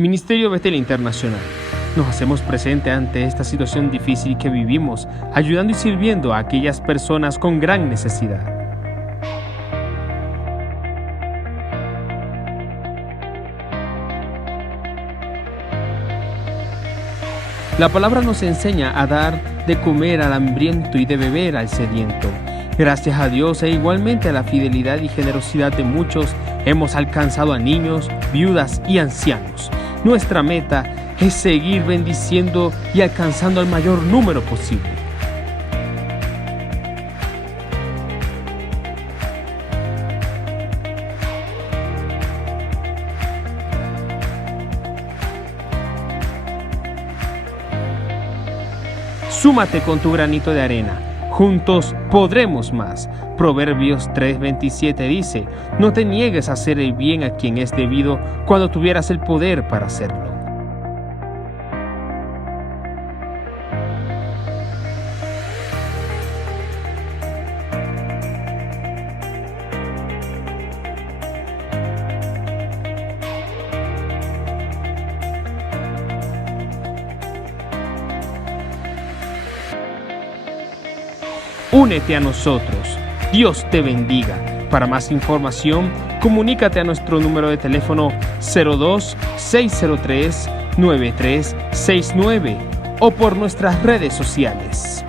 Ministerio Betel Internacional. Nos hacemos presente ante esta situación difícil que vivimos, ayudando y sirviendo a aquellas personas con gran necesidad. La palabra nos enseña a dar de comer al hambriento y de beber al sediento. Gracias a Dios e igualmente a la fidelidad y generosidad de muchos, hemos alcanzado a niños, viudas y ancianos. Nuestra meta es seguir bendiciendo y alcanzando al mayor número posible. Súmate con tu granito de arena. Juntos podremos más. Proverbios 3:27 dice: no te niegues a hacer el bien a quien es debido cuando tuvieras el poder para hacerlo. Únete a nosotros. Dios te bendiga. Para más información, comunícate a nuestro número de teléfono 02-603-9369 o por nuestras redes sociales.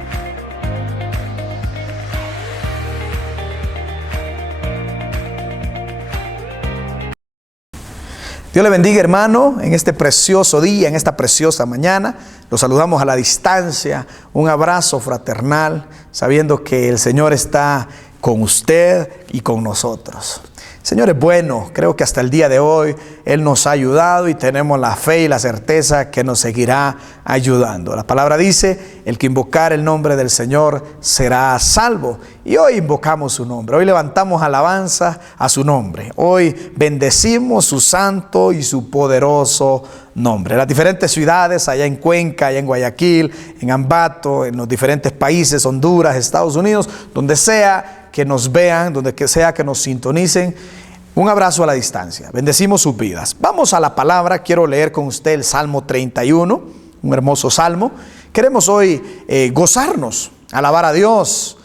Dios le bendiga, hermano, en este precioso día, en esta preciosa mañana. Los saludamos a la distancia, un abrazo fraternal, sabiendo que el Señor está con usted y con nosotros. El Señor es bueno, creo que hasta el día de hoy Él nos ha ayudado y tenemos la fe y la certeza que nos seguirá ayudando. La palabra dice: el que invocar el nombre del Señor será salvo. Y hoy invocamos su nombre, hoy levantamos alabanza a su nombre, hoy bendecimos su santo y su poderoso nombre. Las diferentes ciudades, allá en Cuenca, allá en Guayaquil, en Ambato, en los diferentes países, Honduras, Estados Unidos, donde sea que nos vean, donde sea que nos sintonicen, un abrazo a la distancia. Bendecimos sus vidas. Vamos a la palabra. Quiero leer con usted el Salmo 31, un hermoso salmo. Queremos hoy gozarnos, alabar a Dios,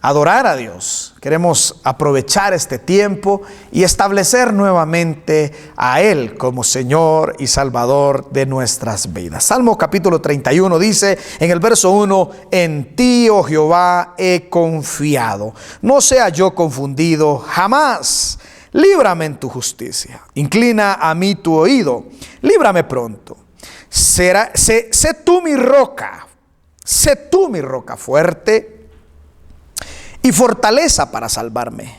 adorar a Dios. Queremos aprovechar este tiempo y establecer nuevamente a Él como Señor y Salvador de nuestras vidas. Salmo capítulo 31 dice en el verso 1: en ti, oh Jehová, he confiado. No sea yo confundido jamás. Líbrame en tu justicia. Inclina a mí tu oído. Líbrame pronto. Sé tú mi roca. Sé tú mi roca fuerte y fortaleza para salvarme,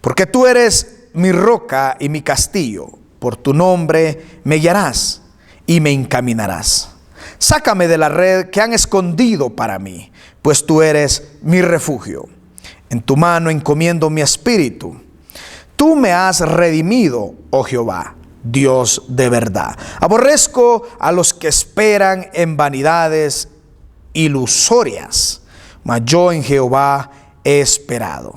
porque tú eres mi roca y mi castillo. Por tu nombre me guiarás y me encaminarás. Sácame de la red que han escondido para mí, pues tú eres mi refugio. En tu mano encomiendo mi espíritu. Tú me has redimido, oh Jehová, Dios de verdad. Aborrezco a los que esperan en vanidades ilusorias, mas yo en Jehová he esperado.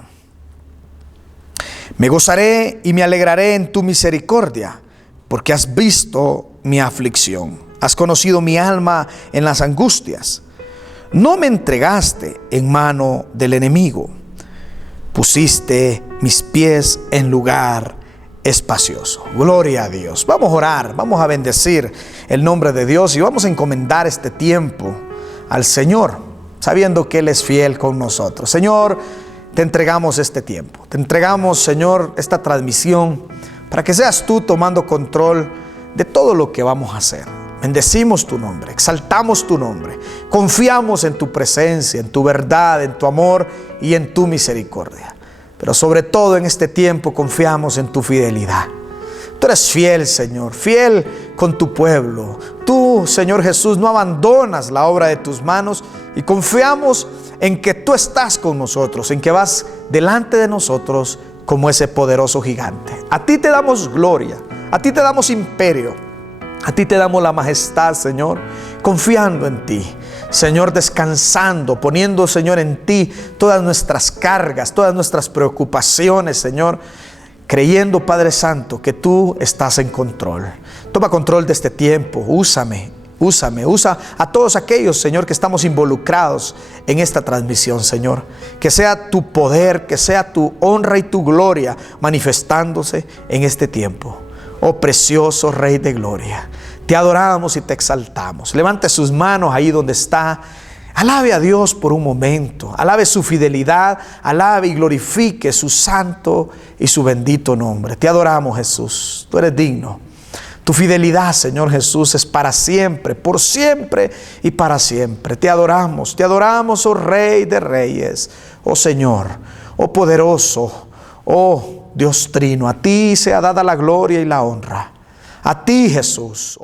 Me gozaré y me alegraré en tu misericordia, porque has visto mi aflicción. Has conocido mi alma en las angustias. No me entregaste en mano del enemigo. Pusiste mis pies en lugar espacioso. Gloria a Dios. Vamos a orar, vamos a bendecir el nombre de Dios y vamos a encomendar este tiempo al Señor, sabiendo que Él es fiel con nosotros. Señor, te entregamos este tiempo. Te entregamos, Señor, esta transmisión para que seas tú tomando control de todo lo que vamos a hacer. Bendecimos tu nombre, exaltamos tu nombre, confiamos en tu presencia, en tu verdad, en tu amor y en tu misericordia. Pero sobre todo en este tiempo confiamos en tu fidelidad. Tú eres fiel, Señor, fiel con tu pueblo. Tú, Señor Jesús, no abandonas la obra de tus manos y confiamos en que tú estás con nosotros, en que vas delante de nosotros como ese poderoso gigante. A ti te damos gloria, a ti te damos imperio, a ti te damos la majestad, Señor, confiando en ti. Señor, descansando, poniendo, Señor, en ti todas nuestras cargas, todas nuestras preocupaciones, Señor. creyendo, Padre Santo, que tú estás en control. Toma control de este tiempo, úsame, usa a todos aquellos, Señor, que estamos involucrados en esta transmisión, Señor. Que sea tu poder, que sea tu honra y tu gloria manifestándose en este tiempo. Oh precioso Rey de Gloria, te adoramos y te exaltamos. Levante sus manos ahí donde está. Alabe a Dios por un momento, alabe su fidelidad, alabe y glorifique su santo y su bendito nombre. Te adoramos, Jesús, tú eres digno. Tu fidelidad, Señor Jesús, es para siempre, por siempre y para siempre. Te adoramos, oh Rey de Reyes, oh Señor, oh poderoso, oh Dios Trino. A ti sea dada la gloria y la honra. A ti, Jesús.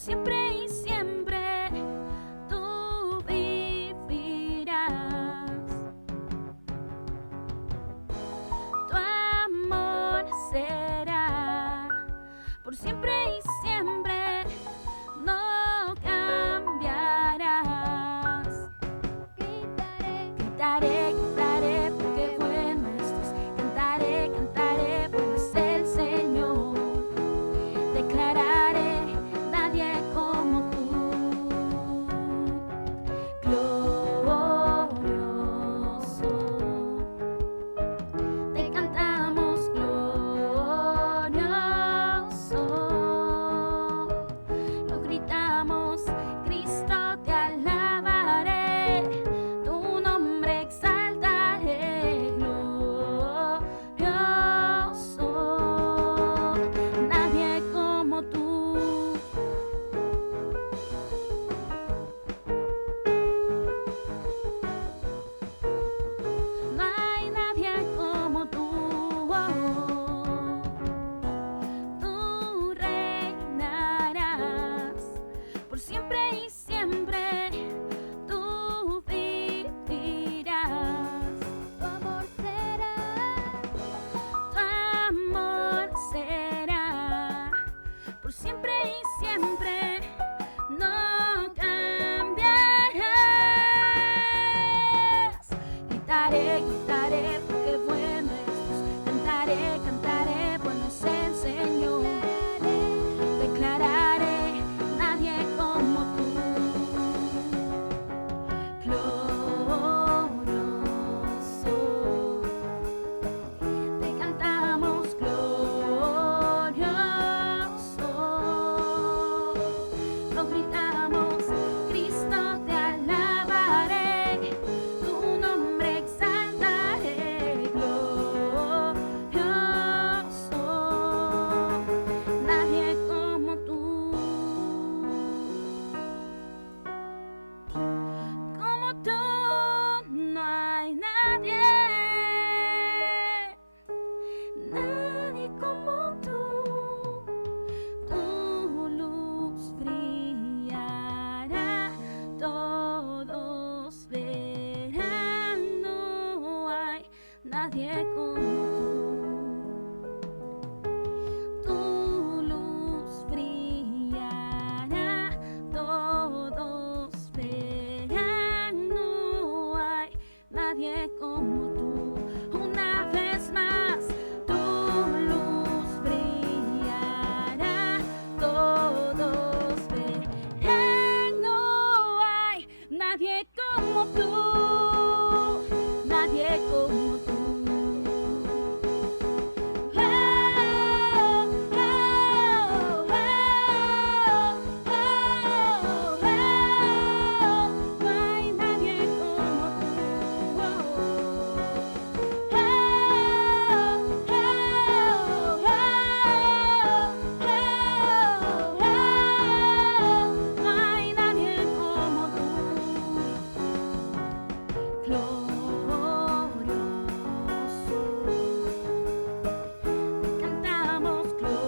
siempre y siempre tú vivirás. Tu amor será por siempre y siempre, no cambiarás. Gritaré, gritaré, gritaré, porque bueno es Dios. Cantaré, cantaré, bueno es el Señor. Declararé, nadie como tú. Glorioso, te cantamos glorioso. Lo gritamos, Cristo te alabaré, tu nombre exaltaré. Glorioso, nadie como tú. No hay nadie como tú. Tú reinarás por siempre y siempre, tú vivirás. Tu amor será, tu amor será por siempre y siempre, no cambiarás. Gritaré, gritaré, porque bueno es Dios. Cantaré, cantaré, bueno es el Señor. Declararé, nadie como tú. Glorioso, te cantamos glorioso. Lo gritamos, Cristo te alabaré, tu nombre exaltaré. Glorioso, nadie como tú. Como tú no hay nadie, nadie como tú. Tu luz brillará, todos verán, no hay nadie como tú. Tu luz brillará, todos verán, no hay nadie como tú. Una vez más, tu luz brillará, todos verán, no hay nadie como tú, nadie como tú. Oh, oh, oh, oh, oh, no hay nadie como tú. No hay nadie como tú. Glorioso, cantamos glorioso.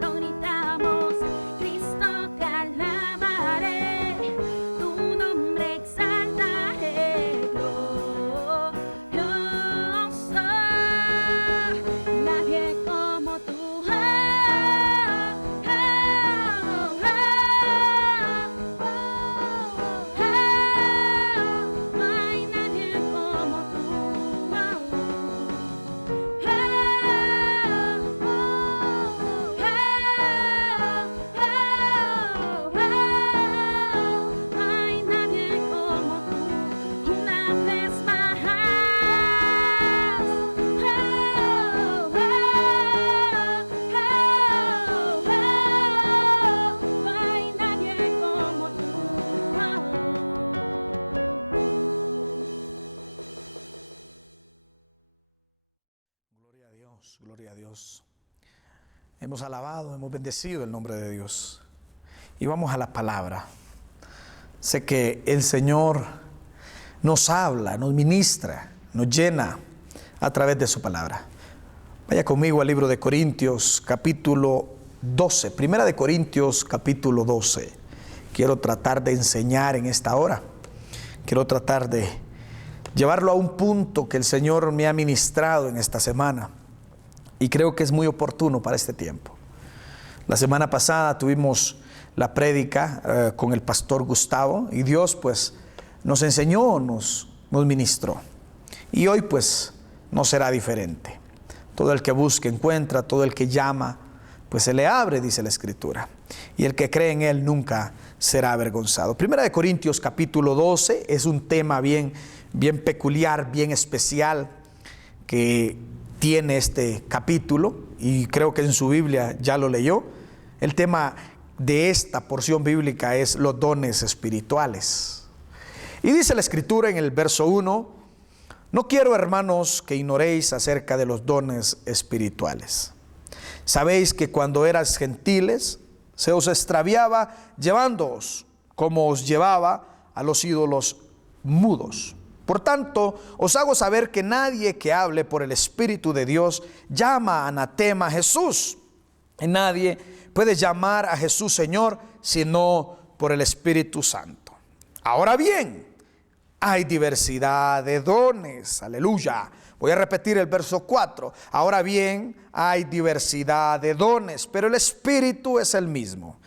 Lo gritamos, Cristo te alabaré, tu nombre exaltaré. Glorioso, nadie como tú. No hay nadie como tú. No hay nadie como tú. Una vez más. No hay nadie como tú. Gloria a Dios, gloria a Dios. Hemos alabado, hemos bendecido el nombre de Dios. Y vamos a la palabra. Sé que el Señor nos habla, nos ministra, nos llena a través de su palabra. Vaya conmigo al libro de Corintios, capítulo 12. Primera de Corintios, capítulo 12. Quiero tratar de enseñar en esta hora. Quiero tratar de llevarlo a un punto que el Señor me ha ministrado en esta semana. Y creo que es muy oportuno para este tiempo. La semana pasada tuvimos la prédica con el pastor Gustavo. Y Dios pues nos enseñó, nos ministró. Y hoy pues no será diferente. Todo el que busca encuentra, todo el que llama pues se le abre, dice la Escritura. Y el que cree en Él nunca será avergonzado. Primera de Corintios capítulo 12 es un tema bien peculiar, bien especial que tiene este capítulo, y creo que en su Biblia ya lo leyó. El tema de esta porción bíblica es los dones espirituales. Y dice la Escritura en el verso 1: no quiero, hermanos, que ignoréis acerca de los dones espirituales. Sabéis que cuando eras gentiles, se os extraviaba llevándoos, como os llevaba a los ídolos mudos. Por tanto, os hago saber que nadie que hable por el Espíritu de Dios llama anatema a Jesús. Y nadie puede llamar a Jesús Señor, sino por el Espíritu Santo. Ahora bien, hay diversidad de dones, aleluya. Voy a repetir el verso 4. Ahora bien, hay diversidad de dones, pero el Espíritu es el mismo.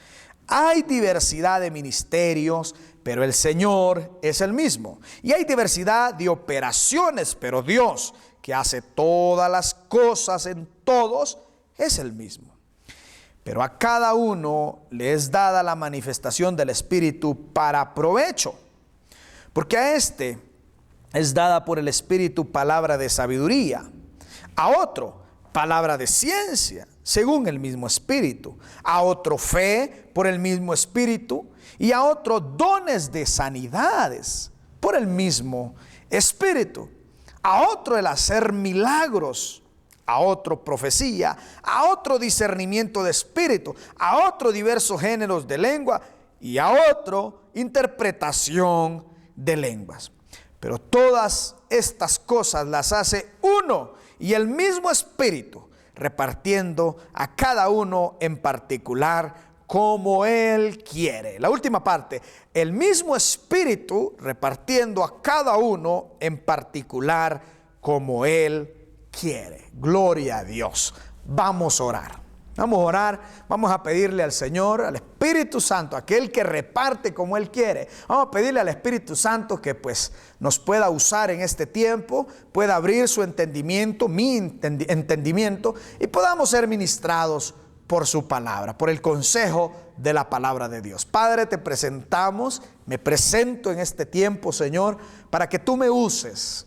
Hay diversidad de ministerios, pero el Señor es el mismo. Y hay diversidad de operaciones, pero Dios, que hace todas las cosas en todos, es el mismo. Pero a cada uno le es dada la manifestación del Espíritu para provecho. Porque a este es dada por el Espíritu palabra de sabiduría, a otro palabra de ciencia, según el mismo Espíritu, a otro fe por el mismo Espíritu, y a otro dones de sanidades por el mismo Espíritu, a otro el hacer milagros, a otro profecía, a otro discernimiento de espíritu, a otro diversos géneros de lengua, y a otro interpretación de lenguas. Pero todas estas cosas las hace uno y el mismo Espíritu, repartiendo a cada uno en particular como Él quiere. La última parte: el mismo Espíritu repartiendo a cada uno en particular como Él quiere. Gloria a Dios. Vamos a orar. Vamos a orar, vamos a pedirle al Señor, al Espíritu Santo, aquel que reparte como Él quiere. Vamos a pedirle al Espíritu Santo que pues nos pueda usar en este tiempo, pueda abrir su entendimiento, mi entendimiento, y podamos ser ministrados por su palabra, por el consejo de la palabra de Dios. Padre, te presentamos, me presento en este tiempo, Señor, para que tú me uses,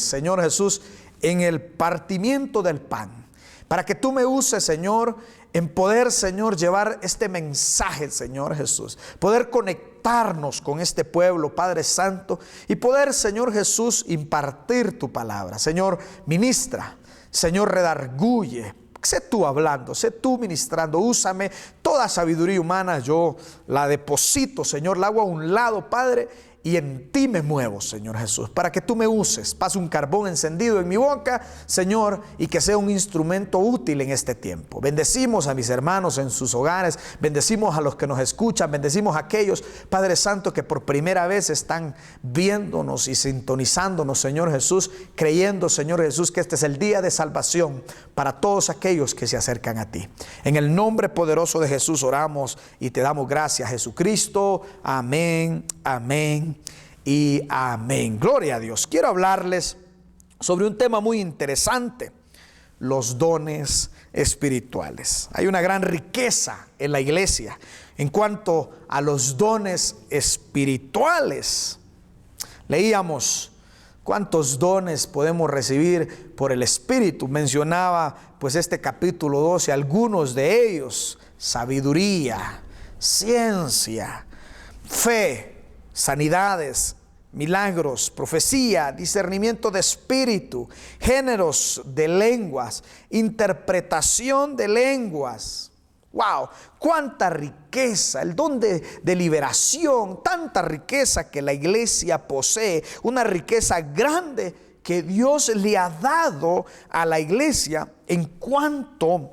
Señor Jesús, en el partimiento del pan. Para que tú me uses, Señor, en poder, Señor, llevar este mensaje, Señor Jesús. Poder conectarnos con este pueblo, Padre Santo, y poder, Señor Jesús, impartir tu palabra. Señor, ministra, Señor, redarguye. Sé tú hablando, sé tú ministrando. Úsame. Toda sabiduría humana yo la deposito, Señor, la hago a un lado, Padre, y en ti me muevo, Señor Jesús, para que tú me uses. Pase un carbón encendido en mi boca, Señor, y que sea un instrumento útil en este tiempo. Bendecimos a mis hermanos en sus hogares, bendecimos a los que nos escuchan, bendecimos a aquellos, Padre Santo, que por primera vez están viéndonos y sintonizándonos, Señor Jesús, creyendo, Señor Jesús, que este es el día de salvación para todos aquellos que se acercan a ti. En el nombre poderoso de Jesús oramos y te damos gracias, Jesucristo. Amén, amén y amén. Gloria a Dios. Quiero hablarles sobre un tema muy interesante: los dones espirituales. Hay una gran riqueza en la iglesia en cuanto a los dones espirituales. Leíamos cuántos dones podemos recibir por el Espíritu. Mencionaba pues este capítulo 12 algunos de ellos: sabiduría, ciencia, fe, sanidades, milagros, profecía, discernimiento de espíritu, géneros de lenguas, interpretación de lenguas. ¡Wow! ¡Cuánta riqueza! El don de liberación, tanta riqueza que la iglesia posee, una riqueza grande que Dios le ha dado a la iglesia en cuanto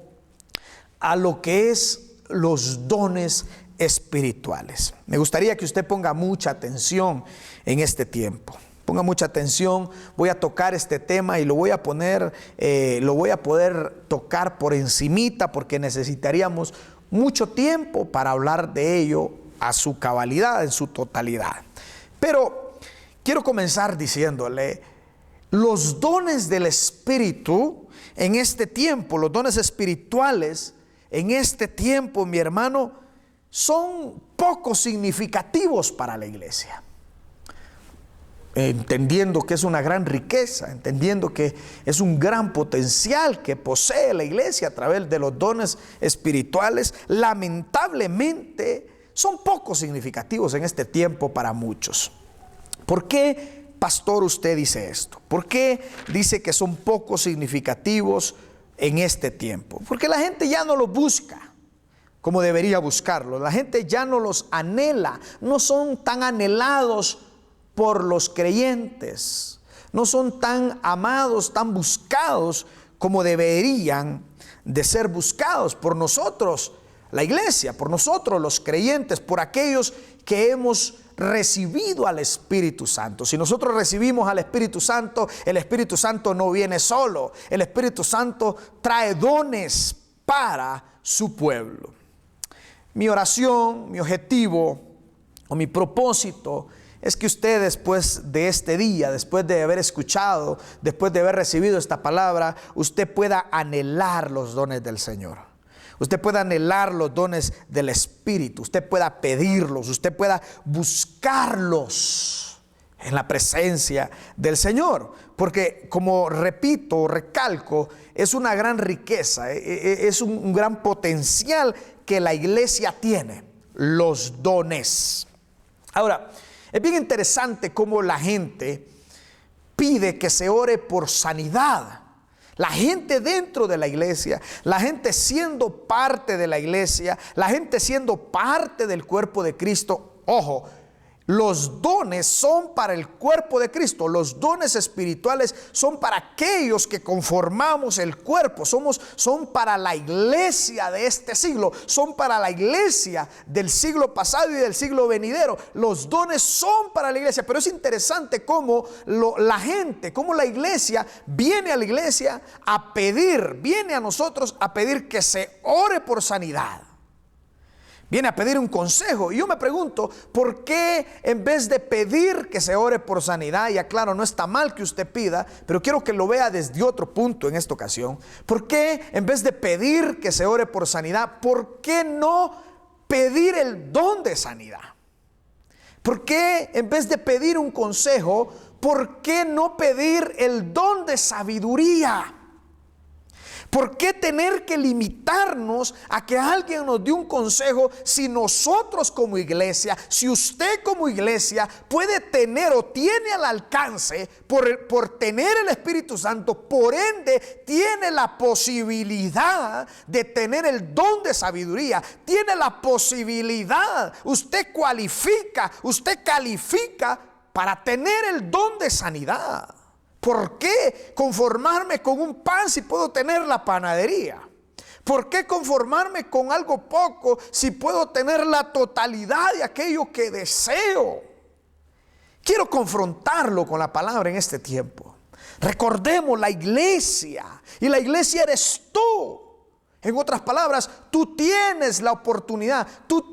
a lo que es los dones espirituales. Me gustaría que usted ponga mucha atención en este tiempo. Ponga mucha atención. Voy a tocar este tema y lo voy a poder tocar por encimita, porque necesitaríamos mucho tiempo para hablar de ello a su cabalidad, en su totalidad. Pero quiero comenzar diciéndole, los dones del Espíritu en este tiempo, los dones espirituales en este tiempo, mi hermano, son poco significativos para la iglesia. Entendiendo que es una gran riqueza, entendiendo que es un gran potencial que posee la iglesia a través de los dones espirituales, lamentablemente son poco significativos en este tiempo para muchos. ¿Por qué, pastor, usted dice esto? ¿Por qué dice que son poco significativos en este tiempo? Porque la gente ya no los busca como debería buscarlos. La gente ya no los anhela, no son tan anhelados por los creyentes, no son tan amados, tan buscados como deberían de ser buscados por nosotros, la iglesia, por nosotros los creyentes, por aquellos que hemos recibido al Espíritu Santo. Si nosotros recibimos al Espíritu Santo, el Espíritu Santo no viene solo, el Espíritu Santo trae dones para su pueblo. Mi oración, mi objetivo o mi propósito es que usted, después de este día, después de haber escuchado, después de haber recibido esta palabra, usted pueda anhelar los dones del Señor. Usted pueda anhelar los dones del Espíritu. Usted pueda pedirlos. Usted pueda buscarlos en la presencia del Señor. Porque, como repito, recalco, es una gran riqueza, es un gran potencial que la iglesia tiene, los dones. Ahora, es bien interesante cómo la gente pide que se ore por sanidad. La gente dentro de la iglesia, la gente siendo parte de la iglesia, la gente siendo parte del cuerpo de Cristo. Ojo, los dones son para el cuerpo de Cristo. Los dones espirituales son para aquellos que conformamos el cuerpo. Son para la iglesia de este siglo. Son para la iglesia del siglo pasado y del siglo venidero. Los dones son para la iglesia. Pero es interesante cómo la iglesia viene a la iglesia a pedir, viene a nosotros a pedir que se ore por sanidad. Viene a pedir un consejo. Y yo me pregunto, ¿por qué en vez de pedir que se ore por sanidad? Y aclaro, no está mal que usted pida, pero quiero que lo vea desde otro punto en esta ocasión. ¿Por qué en vez de pedir que se ore por sanidad, por qué no pedir el don de sanidad? ¿Por qué en vez de pedir un consejo, por qué no pedir el don de sabiduría? ¿Por qué tener que limitarnos a que alguien nos dé un consejo si nosotros como iglesia, si usted como iglesia puede tener o tiene al alcance por tener el Espíritu Santo, por ende tiene la posibilidad de tener el don de sabiduría, tiene la posibilidad, usted califica para tener el don de sanidad? ¿Por qué conformarme con un pan si puedo tener la panadería? ¿Por qué conformarme con algo poco si puedo tener la totalidad de aquello que deseo? Quiero confrontarlo con la palabra en este tiempo. Recordemos la iglesia, y la iglesia eres tú. En otras palabras, tú tienes la oportunidad, tú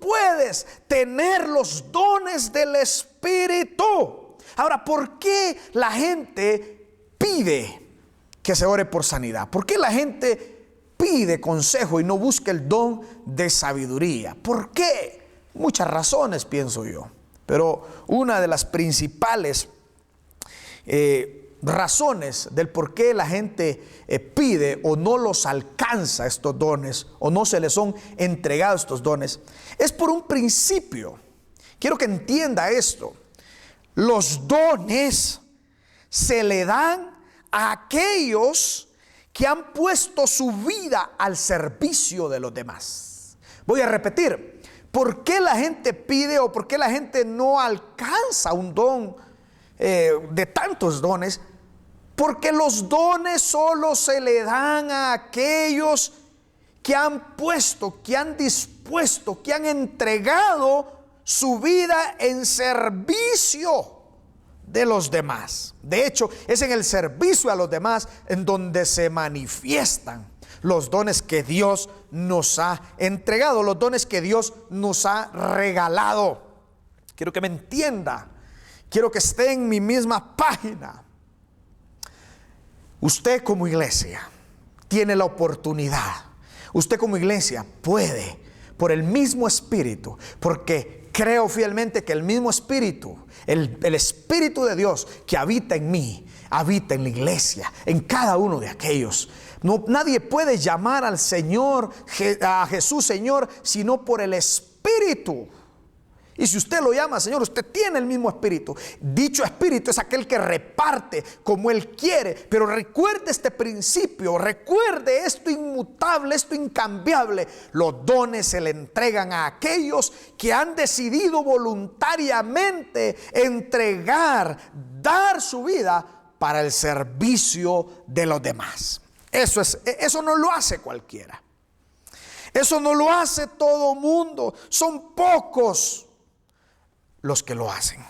puedes tener los dones del Espíritu. Ahora, ¿por qué la gente pide que se ore por sanidad? ¿Por qué la gente pide consejo y no busca el don de sabiduría? ¿Por qué? Muchas razones, pienso yo. Pero una de las principales razones del por qué la gente pide o no los alcanza estos dones, o no se les son entregados estos dones, es por un principio. Quiero que entienda esto. Los dones se le dan a aquellos que han puesto su vida al servicio de los demás. Voy a repetir, ¿por qué la gente pide o por qué la gente no alcanza un don de tantos dones, porque los dones solo se le dan a aquellos que han puesto, que han dispuesto, que han entregado su vida en servicio de los demás. De hecho, es en el servicio a los demás en donde se manifiestan los dones que Dios nos ha entregado, los dones que Dios nos ha regalado. Quiero que me entienda, quiero que esté en mi misma página. Usted como iglesia tiene la oportunidad, usted como iglesia puede, por el mismo Espíritu, porque creo fielmente que el mismo Espíritu, el Espíritu de Dios que habita en mí, habita en la iglesia, en cada uno de aquellos. No, nadie puede llamar al Señor, a Jesús Señor, sino por el Espíritu. Y si usted lo llama Señor, usted tiene el mismo Espíritu. Dicho Espíritu es aquel que reparte como Él quiere. Pero recuerde este principio, recuerde esto inmutable, esto incambiable. Los dones se le entregan a aquellos que han decidido voluntariamente entregar, dar su vida para el servicio de los demás. Eso no lo hace cualquiera. Eso no lo hace todo mundo. Son pocos los que lo hacen.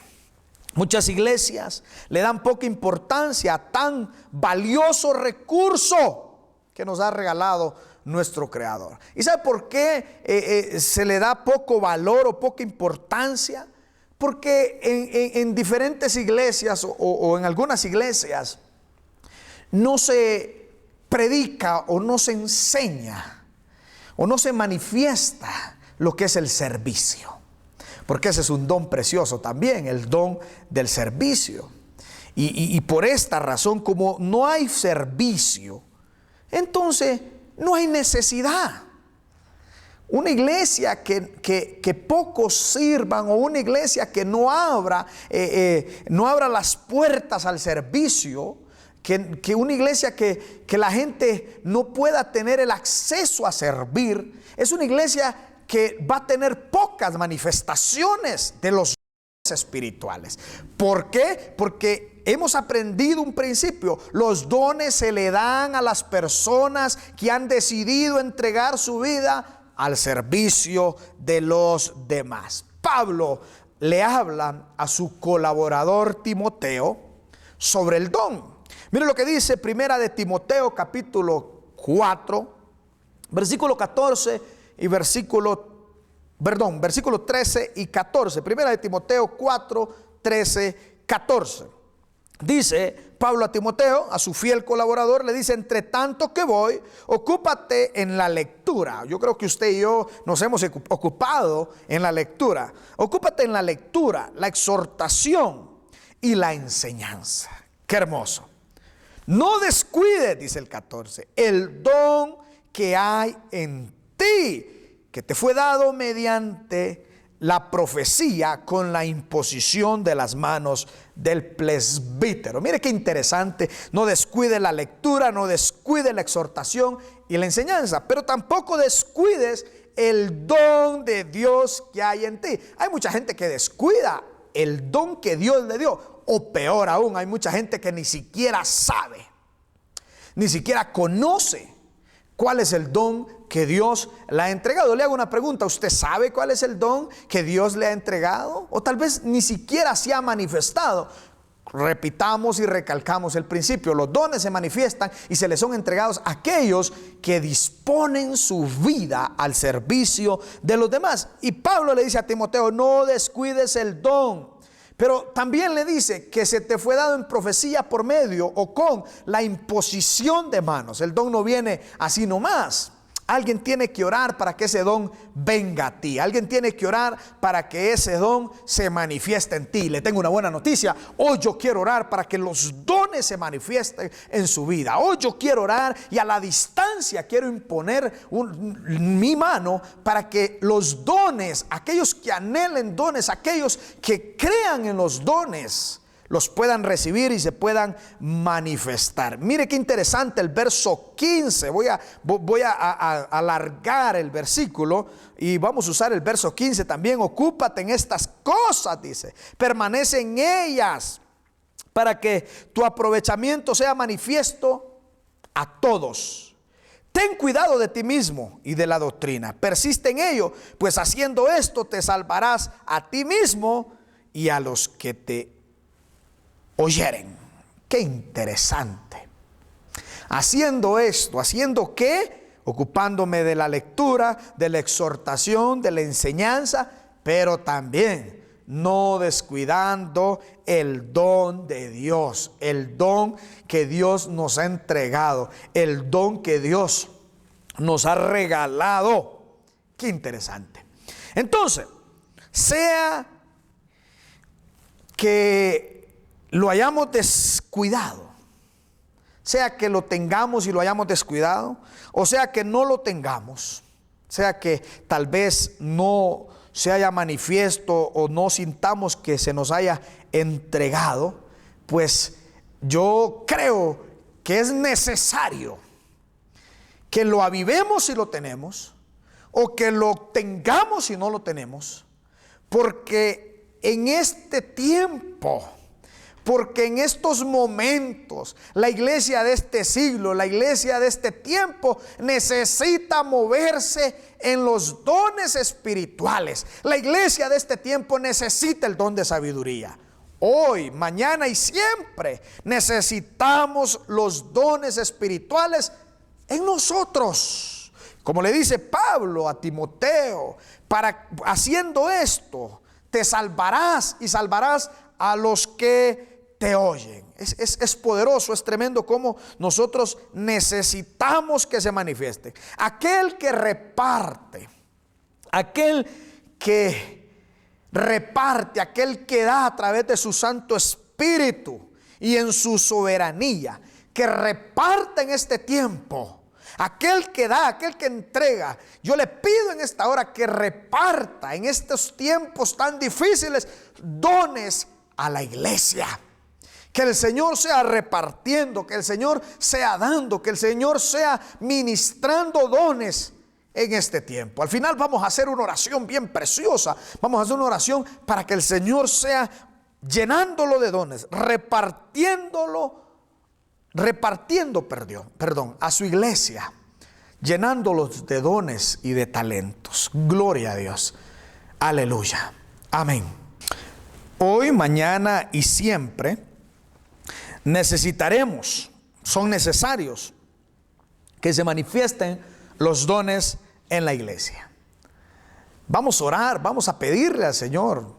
Muchas iglesias le dan poca importancia a tan valioso recurso que nos ha regalado nuestro Creador. ¿Y sabe por qué se le da poco valor o poca importancia? Porque en diferentes iglesias o en algunas iglesias no se predica o no se enseña o no se manifiesta lo que es el servicio. Porque ese es un don precioso también, el don del servicio. Y por esta razón, como no hay servicio, entonces no hay necesidad. Una iglesia que pocos sirvan, o una iglesia que no abra las puertas al servicio, que una iglesia que la gente no pueda tener el acceso a servir, es una iglesia que va a tener pocas manifestaciones de los dones espirituales. ¿Por qué? Porque hemos aprendido un principio: los dones se le dan a las personas que han decidido entregar su vida al servicio de los demás. Pablo le habla a su colaborador Timoteo sobre el don. Mire lo que dice Primera de Timoteo capítulo 4, versículo 14 y versículo 13 y 14. Primera de Timoteo 4, 13, 14. Dice Pablo a Timoteo, a su fiel colaborador, le dice: entre tanto que voy, ocúpate en la lectura. Yo creo que usted y yo nos hemos ocupado en la lectura. Ocúpate en la lectura, la exhortación y la enseñanza. Qué hermoso. No descuides, dice el 14, el don que hay en ti, que te fue dado mediante la profecía con la imposición de las manos del presbítero. Mire qué interesante. No descuide la lectura, no descuide la exhortación y la enseñanza, pero tampoco descuides el don de Dios que hay en ti. Hay mucha gente que descuida el don que Dios le dio, o peor aún, hay mucha gente que ni siquiera sabe, ni siquiera conoce cuál es el don que Dios le ha entregado. Le hago una pregunta: ¿usted sabe cuál es el don que Dios le ha entregado? O tal vez ni siquiera se ha manifestado. Repitamos y recalcamos el principio: los dones se manifiestan y se les son entregados a aquellos que disponen su vida al servicio de los demás. Y Pablo le dice a Timoteo: no descuides el don. Pero también le dice que se te fue dado en profecía por medio o con la imposición de manos. El don no viene así nomás. Alguien tiene que orar para que ese don venga a ti. Alguien tiene que orar para que ese don se manifieste en ti. Le tengo una buena noticia. Hoy yo quiero orar para que los dones se manifiesten en su vida. Hoy yo quiero orar y a la distancia quiero imponer mi mano para que los dones, aquellos que anhelen dones, aquellos que crean en los dones, los puedan recibir y se puedan manifestar. Mire qué interesante el verso 15. Voy a alargar el versículo y vamos a usar el verso 15 también. Ocúpate en estas cosas, dice. Permanece en ellas. para que tu aprovechamiento sea manifiesto a todos. Ten cuidado de ti mismo y de la doctrina. Persiste en ello, pues haciendo esto te salvarás a ti mismo y a los que te oyeren. Qué interesante. Haciendo esto, ¿haciendo qué? Ocupándome de la lectura, de la exhortación, de la enseñanza, pero también no descuidando el don de Dios, el don que Dios nos ha entregado, el don que Dios nos ha regalado. Qué interesante. Entonces, sea que lo hayamos descuidado, sea que lo tengamos y lo hayamos descuidado, o sea que no lo tengamos, sea que tal vez no se haya manifiesto o no sintamos que se nos haya entregado, pues yo creo que es necesario que lo avivemos si lo tenemos, o que lo tengamos si no lo tenemos, porque en este tiempo, porque en estos momentos, la iglesia de este siglo, la iglesia de este tiempo necesita moverse en los dones espirituales. La iglesia de este tiempo necesita el don de sabiduría. Hoy, mañana y siempre necesitamos los dones espirituales en nosotros. Como le dice Pablo a Timoteo, haciendo esto te salvarás y salvarás a los que te oyen. Es poderoso, es tremendo cómo nosotros necesitamos que se manifieste. Aquel que reparte, aquel que da a través de su Santo Espíritu y en su soberanía, que reparte en este tiempo. Aquel que da, aquel que entrega. Yo le pido en esta hora que reparta en estos tiempos tan difíciles dones a la iglesia. Que el Señor sea repartiendo, que el Señor sea dando, que el Señor sea ministrando dones en este tiempo. Al final vamos a hacer una oración bien preciosa. Vamos a hacer una oración para que el Señor sea llenándolo de dones, repartiendo a su iglesia, llenándolos de dones y de talentos. Gloria a Dios. Aleluya. Amén. Hoy, mañana y siempre son necesarios que se manifiesten los dones en la iglesia. Vamos a orar, vamos a pedirle al Señor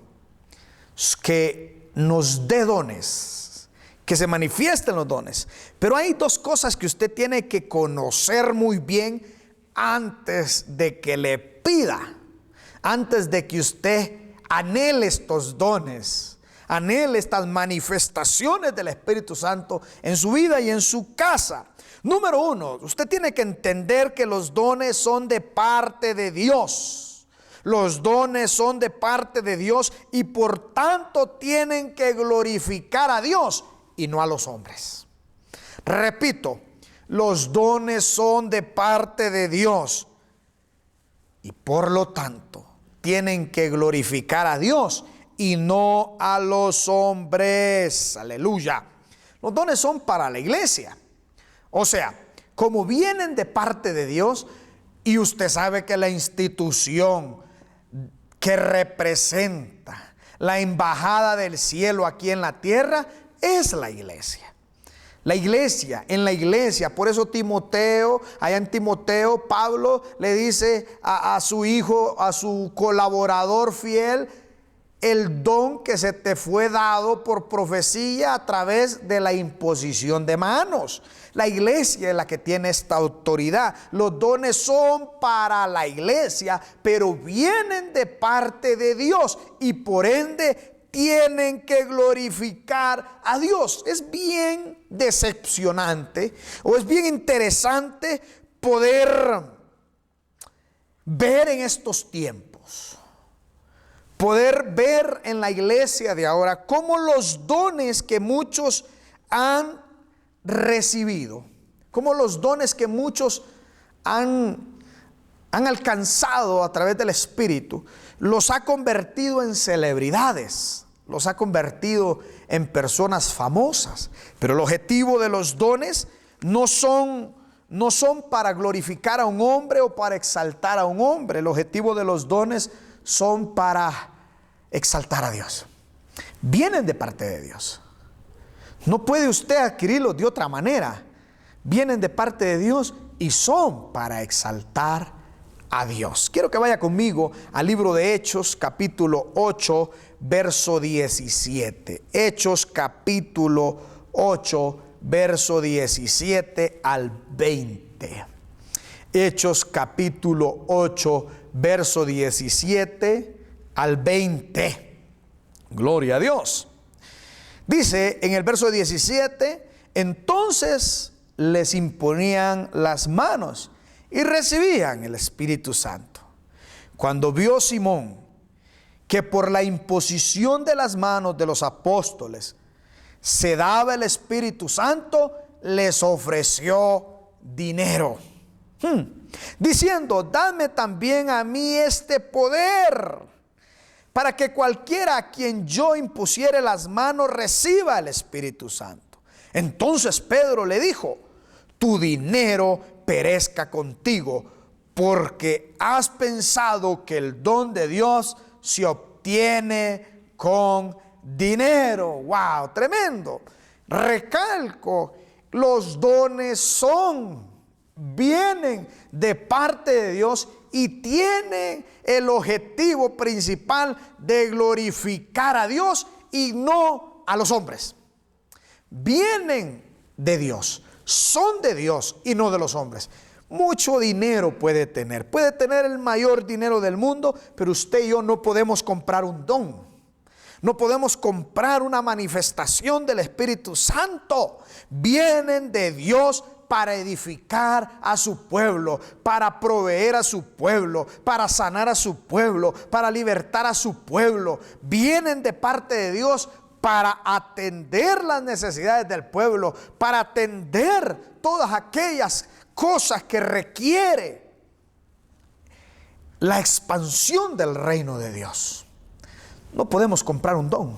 que nos dé dones, que se manifiesten los dones. Pero hay dos cosas que usted tiene que conocer muy bien antes de que le pida, antes de que usted anhele estos dones, anhele estas manifestaciones del Espíritu Santo en su vida y en su casa. Número uno, usted tiene que entender que los dones son de parte de Dios. Los dones son de parte de Dios y por tanto tienen que glorificar a Dios y no a los hombres. Repito, los dones son de parte de Dios y por lo tanto tienen que glorificar a Dios y no a los hombres. Aleluya. Los dones son para la iglesia. O sea, como vienen de parte de Dios, y usted sabe que la institución que representa la embajada del cielo aquí en la tierra es la iglesia. La iglesia, en la iglesia. Por eso Timoteo, allá en Timoteo, Pablo le dice a su hijo, a su colaborador fiel: el don que se te fue dado por profecía a través de la imposición de manos. La iglesia es la que tiene esta autoridad. Los dones son para la iglesia, pero vienen de parte de Dios y por ende tienen que glorificar a Dios. Es bien decepcionante o es bien interesante poder ver en estos tiempos, poder ver en la iglesia de ahora cómo los dones que muchos han recibido, cómo los dones que muchos han alcanzado a través del Espíritu, los ha convertido en celebridades, los ha convertido en personas famosas. Pero el objetivo de los dones no son para glorificar a un hombre o para exaltar a un hombre. El objetivo de los dones son para exaltar a Dios. Vienen de parte de Dios. No puede usted adquirirlos de otra manera. Vienen de parte de Dios y son para exaltar a Dios. Quiero que vaya conmigo al libro de Hechos, capítulo 8, verso 17. Hechos, capítulo 8, verso 17 al 20. Hechos, capítulo 8, verso 17 al 20. Gloria a Dios. Dice en el verso 17: entonces les imponían las manos y recibían el Espíritu Santo. Cuando vio Simón que por la imposición de las manos de los apóstoles se daba el Espíritu Santo, les ofreció dinero, diciendo: dadme también a mí este poder, para que cualquiera a quien yo impusiere las manos reciba el Espíritu Santo. Entonces Pedro le dijo: tu dinero perezca contigo, porque has pensado que el don de Dios se obtiene con dinero. ¡Wow! Tremendo. Recalco, los dones vienen de parte de Dios y tienen el objetivo principal de glorificar a Dios y no a los hombres. Vienen de Dios, son de Dios y no de los hombres. Mucho dinero puede tener el mayor dinero del mundo, pero usted y yo no podemos comprar un don. No podemos comprar una manifestación del Espíritu Santo. Vienen de Dios para edificar a su pueblo, para proveer a su pueblo, para sanar a su pueblo, para libertar a su pueblo. Vienen de parte de Dios para atender las necesidades del pueblo, para atender todas aquellas cosas que requiere la expansión del reino de Dios. No podemos comprar un don.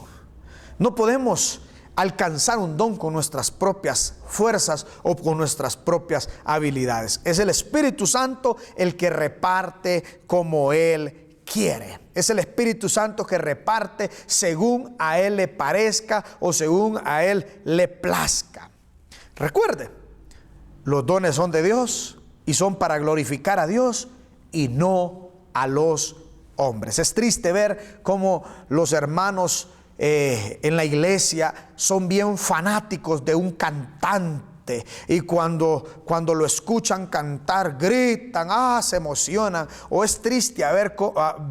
No podemos alcanzar un don con nuestras propias fuerzas o con nuestras propias habilidades. Es el Espíritu Santo el que reparte como Él quiere. Es el Espíritu Santo que reparte según a Él le parezca o según a Él le plazca. Recuerde, los dones son de Dios y son para glorificar a Dios y no a los hombres. Es triste ver cómo los hermanos en la iglesia son bien fanáticos de un cantante, y cuando lo escuchan cantar gritan, se emocionan. O es triste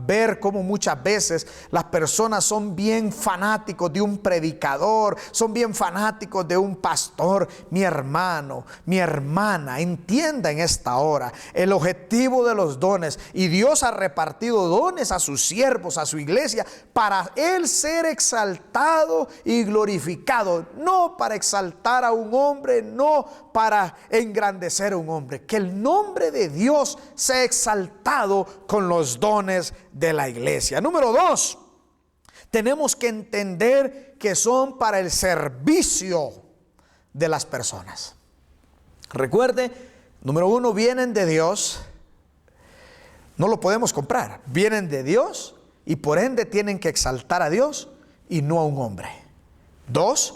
ver cómo muchas veces las personas son bien fanáticos de un predicador, son bien fanáticos de un pastor. Mi hermano, mi hermana, entienda en esta hora el objetivo de los dones, y Dios ha repartido dones a sus siervos, a su iglesia, para Él ser exaltado y glorificado, no para exaltar a un hombre, no para engrandecer a un hombre. Que el nombre de Dios sea exaltado con los dones de la iglesia. Número 2, tenemos que entender que son para el servicio de las personas. Recuerde, número 1, vienen de Dios. No lo podemos comprar. Vienen de Dios y por ende tienen que exaltar a Dios y no a un hombre. 2,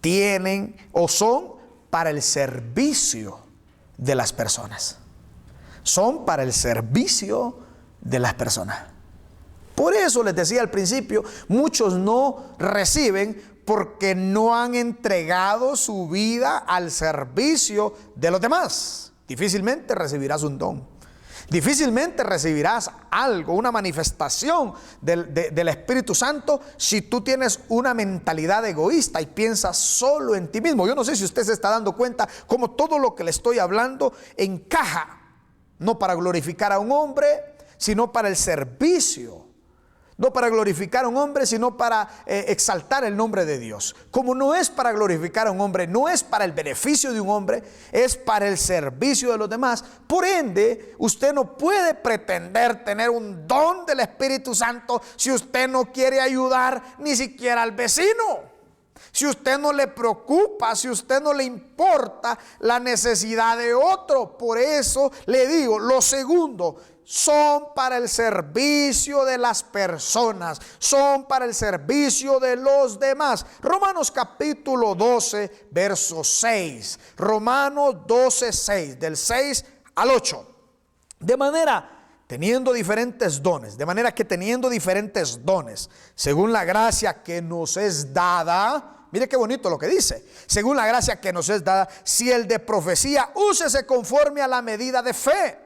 tienen o son para el servicio de las personas. Son para el servicio de las personas. Por eso les decía al principio, muchos no reciben porque no han entregado su vida al servicio de los demás. Difícilmente recibirás un don. Difícilmente recibirás algo, una manifestación del Espíritu Santo, si tú tienes una mentalidad egoísta y piensas solo en ti mismo. Yo no sé si usted se está dando cuenta cómo todo lo que le estoy hablando encaja, no para glorificar a un hombre, sino para el servicio No para glorificar a un hombre, sino para exaltar el nombre de Dios. Como no es para glorificar a un hombre, no es para el beneficio de un hombre, es para el servicio de los demás. Por ende, usted no puede pretender tener un don del Espíritu Santo si usted no quiere ayudar ni siquiera al vecino. Si usted no le preocupa, si usted no le importa la necesidad de otro. Por eso le digo, lo segundo, son para el servicio de las personas, son para el servicio de los demás. Romanos capítulo 12, verso 6. Romanos 12, 6, del 6 al 8. De manera teniendo diferentes dones, de manera que teniendo diferentes dones, según la gracia que nos es dada, mire qué bonito lo que dice, según la gracia que nos es dada, si el de profecía, úsese conforme a la medida de fe,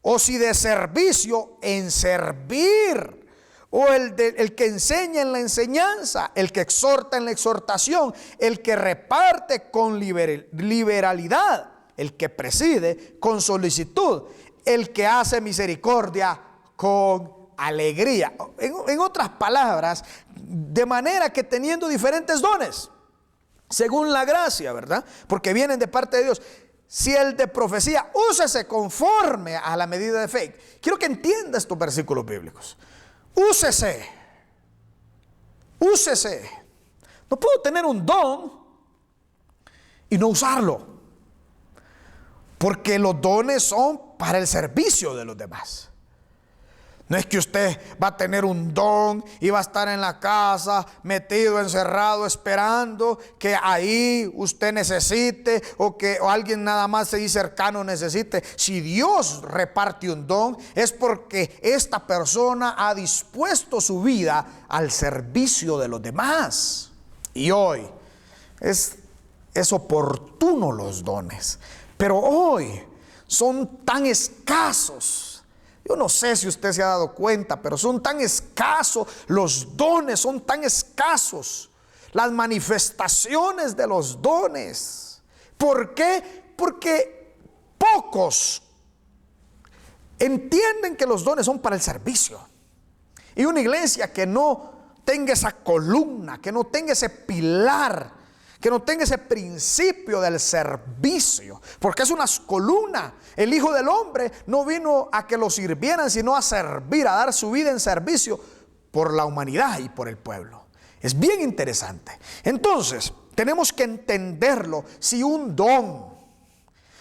o si de servicio, en servir, o el que enseña en la enseñanza, el que exhorta en la exhortación, el que reparte con liberalidad, el que preside con solicitud, el que hace misericordia con alegría. En otras palabras, de manera que teniendo diferentes dones, según la gracia, ¿verdad? Porque vienen de parte de Dios. Si el de profecía, úsese conforme a la medida de fe. Quiero que entienda estos versículos bíblicos. Úsese. No puedo tener un don y no usarlo. Porque los dones son para el servicio de los demás. No es que usted va a tener un don y va a estar en la casa metido, encerrado, esperando que ahí usted necesite o que alguien nada más ahí cercano necesite. Si Dios reparte un don, es porque esta persona ha dispuesto su vida al servicio de los demás. Y hoy es oportuno los dones. Pero hoy son tan escasos. Yo no sé si usted se ha dado cuenta, pero son tan escasos los dones, son tan escasos las manifestaciones de los dones. ¿Por qué? Porque pocos entienden que los dones son para el servicio. Y una iglesia que no tenga esa columna, que no tenga ese pilar, que no tenga ese principio del servicio, porque es una columna. El Hijo del Hombre no vino a que lo sirvieran, sino a servir, a dar su vida en servicio por la humanidad y por el pueblo. Es bien interesante. Entonces, tenemos que entenderlo. Si un don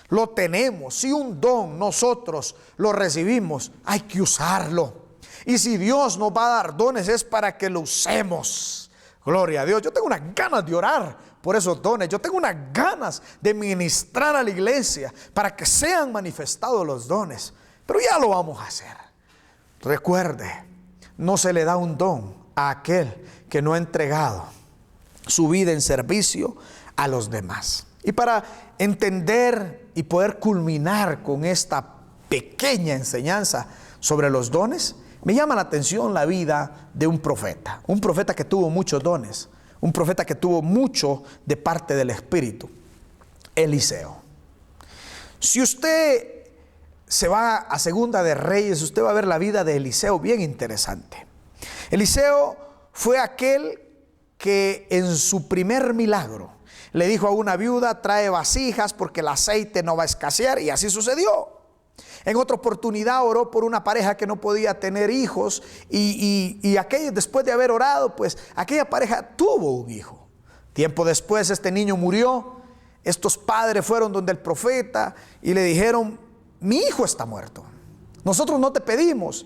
lo tenemos, si un don nosotros lo recibimos, hay que usarlo. Y si Dios nos va a dar dones, es para que lo usemos. Gloria a Dios. Yo tengo unas ganas de orar por esos dones. Yo tengo unas ganas de ministrar a la iglesia para que sean manifestados los dones. Pero ya lo vamos a hacer. Recuerde, no se le da un don a aquel que no ha entregado su vida en servicio a los demás. Y para entender y poder culminar con esta pequeña enseñanza sobre los dones, me llama la atención la vida de un profeta que tuvo muchos dones, un profeta que tuvo mucho de parte del Espíritu, Eliseo. Si usted se va a Segunda de Reyes, usted va a ver la vida de Eliseo bien interesante. Eliseo fue aquel que en su primer milagro le dijo a una viuda: trae vasijas porque el aceite no va a escasear, y así sucedió. En otra oportunidad oró por una pareja que no podía tener hijos y después de haber orado, pues aquella pareja tuvo un hijo. Tiempo después este niño murió. Estos padres fueron donde el profeta y le dijeron: mi hijo está muerto. Nosotros no te pedimos,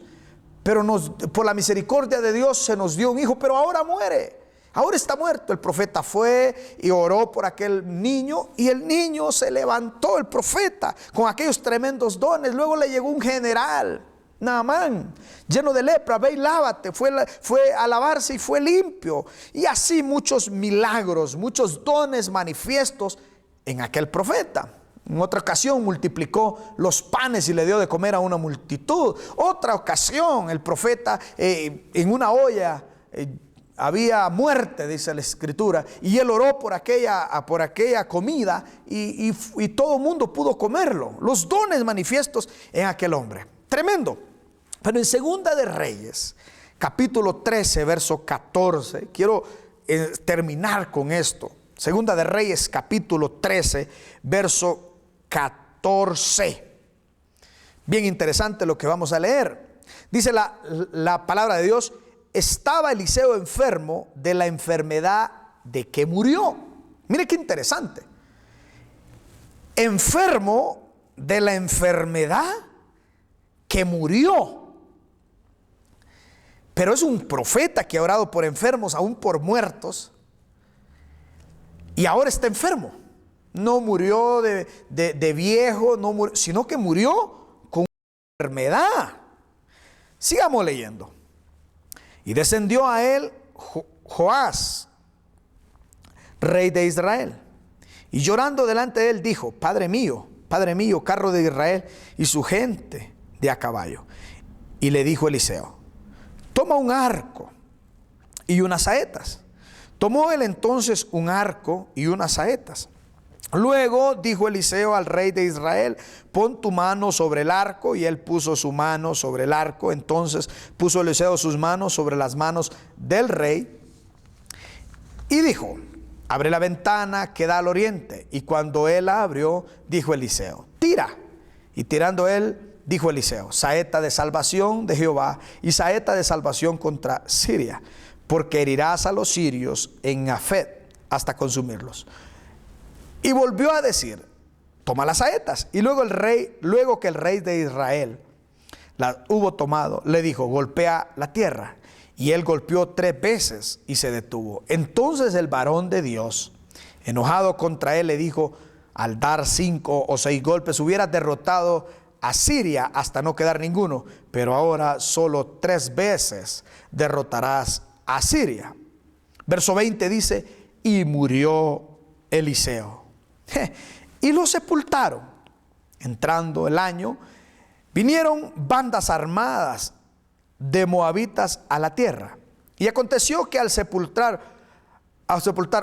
pero por la misericordia de Dios se nos dio un hijo, pero ahora muere. Ahora está muerto. El profeta fue y oró por aquel niño, y el niño se levantó, el profeta, con aquellos tremendos dones. Luego le llegó un general, Naamán, lleno de lepra: ve y lávate. Fue a lavarse y fue limpio. Y así muchos milagros, muchos dones manifiestos en aquel profeta. En otra ocasión multiplicó los panes y le dio de comer a una multitud. Otra ocasión el profeta en una olla había muerte, dice la Escritura, y él oró por aquella comida y todo el mundo pudo comerlo. Los dones manifiestos en aquel hombre. Tremendo. Pero en Segunda de Reyes, capítulo 13, verso 14. Quiero terminar con esto. Segunda de Reyes, capítulo 13, verso 14. Bien interesante lo que vamos a leer. Dice la palabra de Dios: estaba Eliseo enfermo de la enfermedad de que murió. Mire qué interesante. Enfermo de la enfermedad que murió. Pero es un profeta que ha orado por enfermos, aún por muertos. Y ahora está enfermo. No murió de viejo, no murió, sino que murió con enfermedad. Sigamos leyendo. Y descendió a él Joás, rey de Israel, y llorando delante de él dijo: Padre mío, carro de Israel y su gente de a caballo. Y le dijo Eliseo: toma un arco y unas saetas. Tomó él entonces un arco y unas saetas. Luego dijo Eliseo al rey de Israel: pon tu mano sobre el arco. Y él puso su mano sobre el arco. Entonces puso Eliseo sus manos sobre las manos del rey y dijo: abre la ventana que da al oriente. Y cuando él la abrió, dijo Eliseo: tira. Y tirando él, dijo Eliseo: saeta de salvación de Jehová y saeta de salvación contra Siria, porque herirás a los sirios en Afet hasta consumirlos. Y volvió a decir: toma las saetas. Y luego que el rey de Israel las hubo tomado, le dijo: golpea la tierra. Y él golpeó 3 veces y se detuvo. Entonces el varón de Dios, enojado contra él, le dijo: al dar 5 o 6 golpes hubieras derrotado a Siria hasta no quedar ninguno, pero ahora solo 3 veces derrotarás a Siria. Verso 20 dice: y murió Eliseo. Y lo sepultaron. Entrando el año, vinieron bandas armadas de moabitas a la tierra. Y aconteció que al sepultar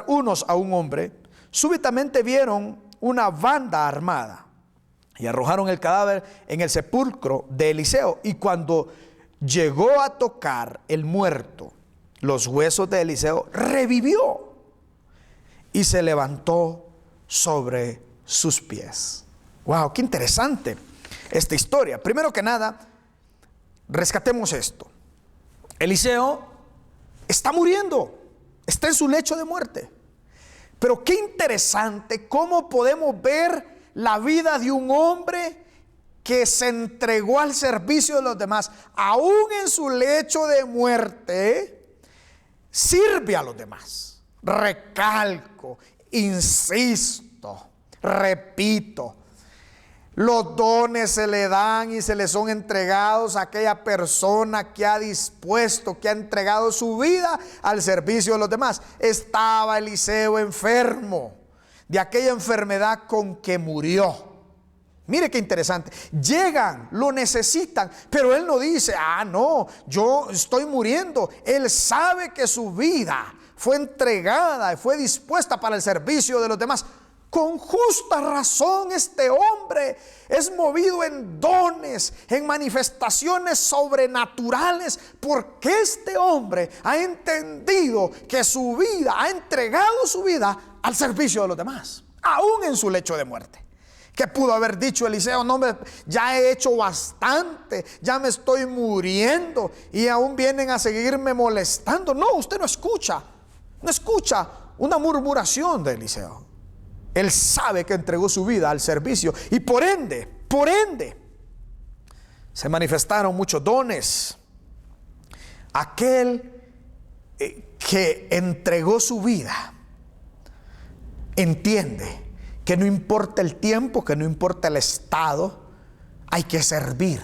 unos a un hombre, súbitamente vieron una banda armada y arrojaron el cadáver en el sepulcro de Eliseo. Y cuando llegó a tocar el muerto los huesos de Eliseo, revivió y se levantó sobre sus pies. Wow, qué interesante esta historia. Primero que nada, rescatemos esto. Eliseo está muriendo, está en su lecho de muerte. Pero qué interesante cómo podemos ver la vida de un hombre que se entregó al servicio de los demás, aún en su lecho de muerte, sirve a los demás. Recalco, insisto, repito, los dones se le dan y se le son entregados a aquella persona que ha dispuesto, que ha entregado su vida al servicio de los demás. Estaba Eliseo enfermo de aquella enfermedad con que murió. Mire qué interesante. Llegan, lo necesitan, pero él no dice: no, yo estoy muriendo. Él sabe que su vida fue entregada y fue dispuesta para el servicio de los demás. Con justa razón este hombre es movido en dones, en manifestaciones sobrenaturales, porque este hombre ha entendido que su vida, ha entregado su vida al servicio de los demás, aún en su lecho de muerte. ¿Qué pudo haber dicho Eliseo? No, ya he hecho bastante, ya me estoy muriendo y aún vienen a seguirme molestando. No, usted no escucha una murmuración de Eliseo. Él sabe que entregó su vida al servicio y por ende, se manifestaron muchos dones. Aquel que entregó su vida entiende que no importa el tiempo, que no importa el estado, hay que servir.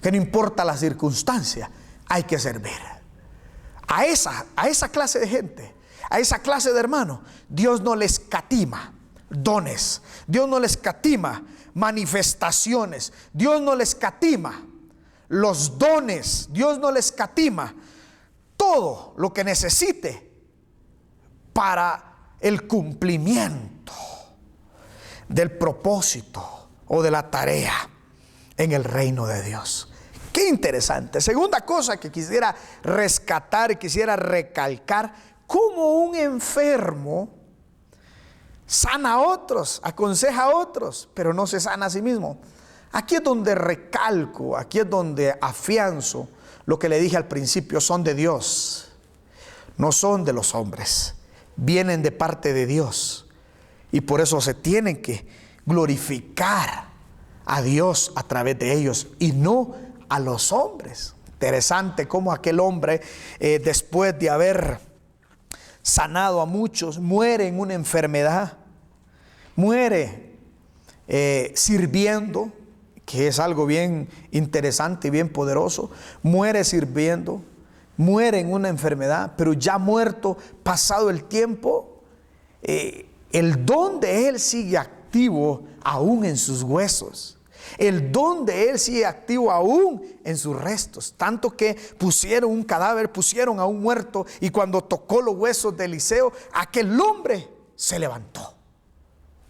Que no importa la circunstancia, hay que servir. A esa clase de gente, a esa clase de hermanos, Dios no les escatima dones, Dios no les escatima manifestaciones, Dios no les escatima los dones, Dios no les escatima todo lo que necesite para el cumplimiento del propósito o de la tarea en el reino de Dios. Qué interesante. Segunda cosa que quisiera rescatar y quisiera recalcar: cómo un enfermo sana a otros, aconseja a otros, pero no se sana a sí mismo. Aquí es donde recalco, aquí es donde afianzo lo que le dije al principio: son de Dios, no son de los hombres, vienen de parte de Dios, y por eso se tienen que glorificar a Dios a través de ellos y no a los hombres. Interesante cómo aquel hombre, después de haber sanado a muchos, muere en una enfermedad, muere sirviendo, que es algo bien interesante y bien poderoso. Muere sirviendo, muere en una enfermedad, pero ya muerto, pasado el tiempo, el don de él sigue activo aún en sus huesos. El don de él sigue activo aún en sus restos. Tanto que pusieron un cadáver, pusieron a un muerto, y cuando tocó los huesos de Eliseo, aquel hombre se levantó.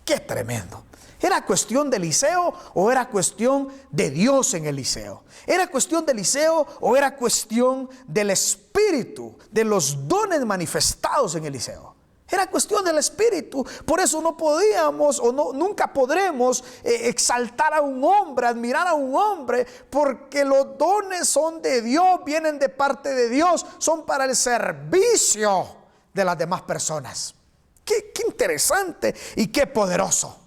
¡Qué tremendo! ¿Era cuestión de Eliseo o era cuestión de Dios en Eliseo? ¿Era cuestión de Eliseo o era cuestión del Espíritu, de los dones manifestados en Eliseo? Era cuestión del Espíritu. Por eso no podíamos nunca podremos exaltar a un hombre, admirar a un hombre, porque los dones son de Dios, vienen de parte de Dios, son para el servicio de las demás personas. Qué interesante y qué poderoso.